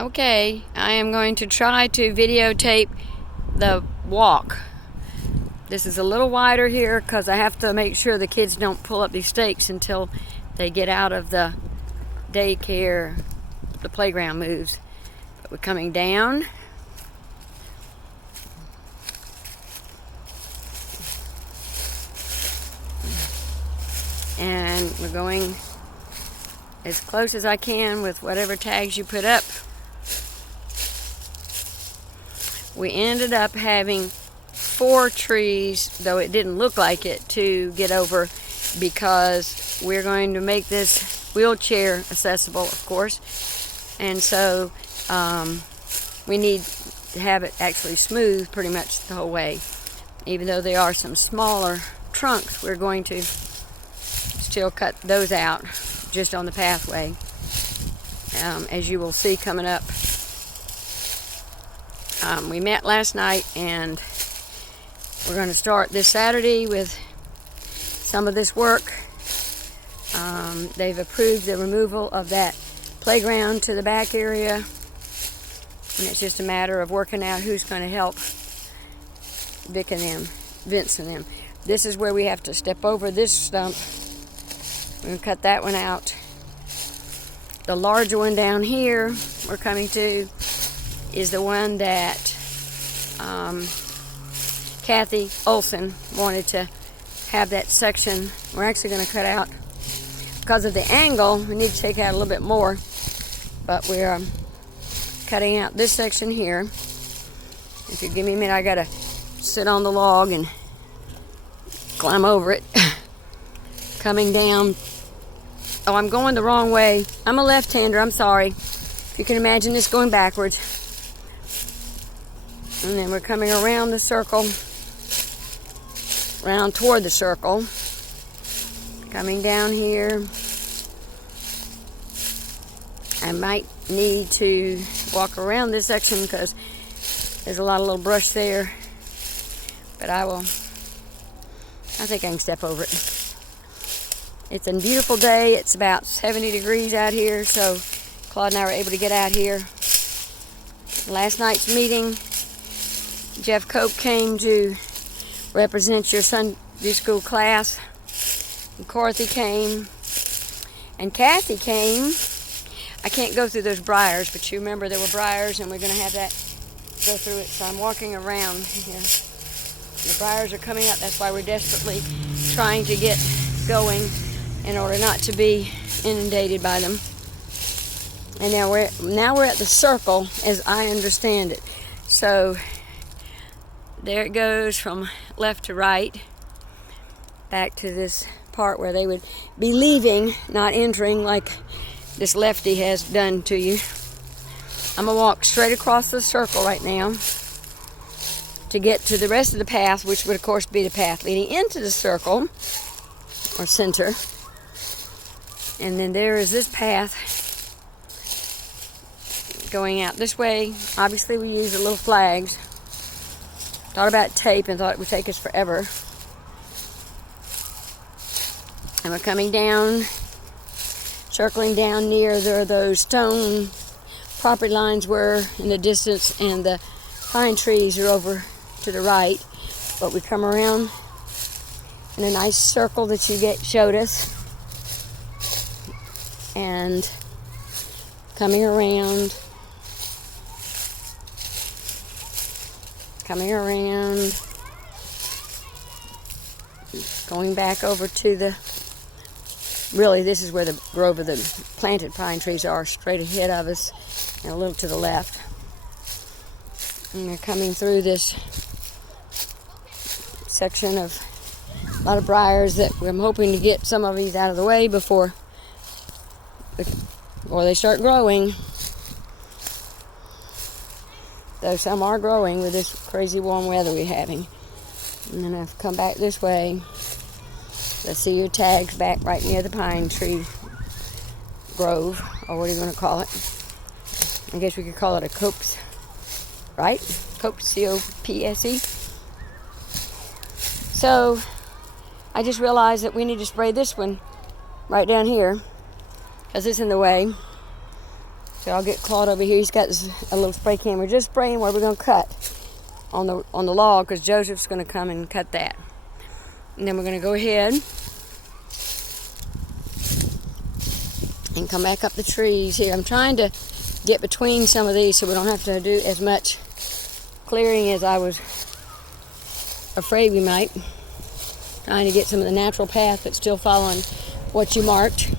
Okay, I am going to try to videotape the walk. This is a little wider here because I have to make sure the kids don't pull up these stakes until they get out of the daycare, the playground moves. But we're coming down. And we're going as close as I can with whatever tags you put up. We ended up having 4 trees, though it didn't look like it, to get over because we're going to make this wheelchair accessible, of course. And so we need to have it actually smooth pretty much the whole way. Even though there are some smaller trunks, we're going to still cut those out just on the pathway, as you will see coming up. We met last night, and we're going to start this Saturday with some of this work. They've approved the removal of that playground to the back area, and it's just a matter of working out who's going to help Vince and them. This is where we have to step over this stump. We're going to cut that one out. The larger one down here we're coming to is the one that Kathy Olson wanted to have that section. We're actually going to cut out because of the angle. We need to take out a little bit more, but we're cutting out this section here. If you give me a minute, I got to sit on the log and climb over it. Coming down. Oh, I'm going the wrong way. I'm a left-hander, I'm sorry. If you can imagine this going backwards. And then we're coming around the circle, round toward the circle. Coming down here. I might need to walk around this section because there's a lot of little brush there. But I think I can step over it. It's a beautiful day. It's about 70 degrees out here, so Claude and I were able to get out here. Last night's meeting, Jeff Cope came to represent your Sunday school class. And Dorothy came. And Kathy came. I can't go through those briars, but you remember there were briars, and we're going to have that go through it. So I'm walking around here. The briars are coming up. That's why we're desperately trying to get going in order not to be inundated by them. And now we're at the circle, as I understand it. So there it goes from left to right, back to this part where they would be leaving, not entering like this lefty has done to you. I'm going to walk straight across the circle right now to get to the rest of the path, which would of course be the path leading into the circle or center. And then there is this path going out this way. Obviously we use the little flags. Thought about tape and thought it would take us forever. And we're coming down, circling down near where those stone property lines were in the distance, and the pine trees are over to the right. But we come around in a nice circle that you showed us, and coming around, going back over to the, really this is where the grove of the planted pine trees are, straight ahead of us and a little to the left. And we're coming through this section of a lot of briars that I'm hoping to get some of these out of the way before they start growing. Though some are growing with this crazy warm weather we're having. And then I've come back this way. I see your tags back right near the pine tree grove, or what are you going to call it? I guess we could call it a copse, right? Copse, C-O-P-S-E. So I just realized that we need to spray this one right down here because it's in the way. So I'll get Claude over here. He's got a little spray can. We're just spraying where we're going to cut on the log, because Joseph's going to come and cut that. And then we're going to go ahead and come back up the trees here. I'm trying to get between some of these so we don't have to do as much clearing as I was afraid we might. Trying to get some of the natural path, but still following what you marked.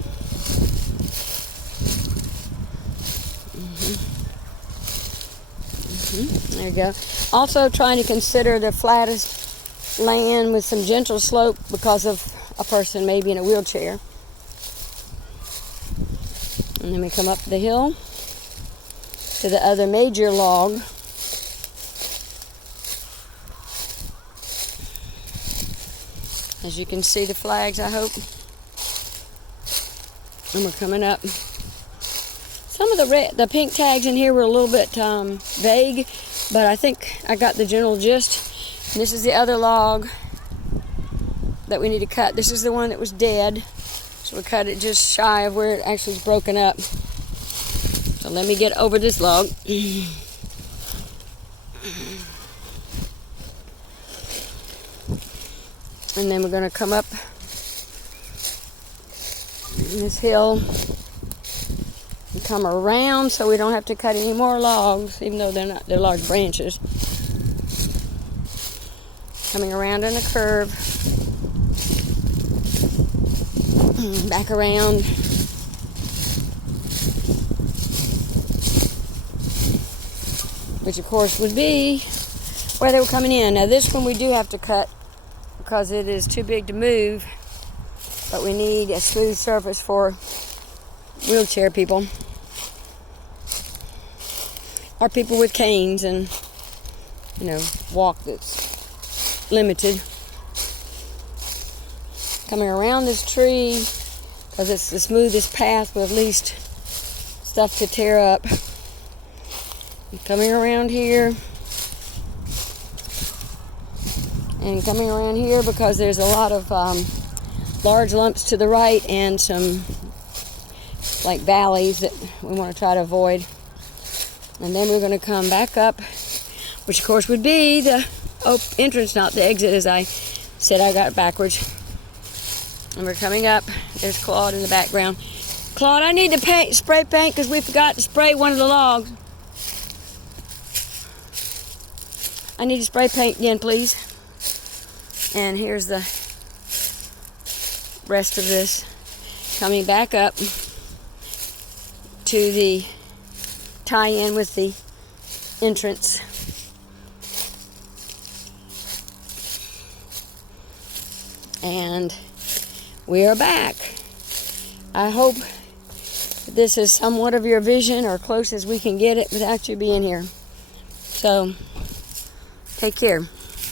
There you go. Also trying to consider the flattest land with some gentle slope because of a person maybe in a wheelchair. And then we come up the hill to the other major log. As you can see the flags, I hope. And we're coming up. Some of the pink tags in here were a little bit vague, but I think I got the general gist. And this is the other log that we need to cut. This is the one that was dead, so we cut it just shy of where it actually is broken up. So let me get over this log. And then we're going to come up this hill and come around so we don't have to cut any more logs, even though they're large branches. Coming around in a curve, back around. Which of course would be where they were coming in. Now this one we do have to cut because it is too big to move, but we need a smooth surface for wheelchair people or people with canes and, you know, walk that's limited. Coming around this tree because it's the smoothest path with least stuff to tear up. Coming around here and coming around here because there's a lot of large lumps to the right and some like valleys that we want to try to avoid. And then we're going to come back up, which of course would be the entrance, not the exit, as I said. I got it backwards. And we're coming up. There's Claude in the background. Claude, I need to spray paint because we forgot to spray one of the logs. I need to spray paint again, please. And here's the rest of this. Coming back up to the tie-in with the entrance. And we are back. I hope this is somewhat of your vision, or close as we can get it without you being here. So, take care.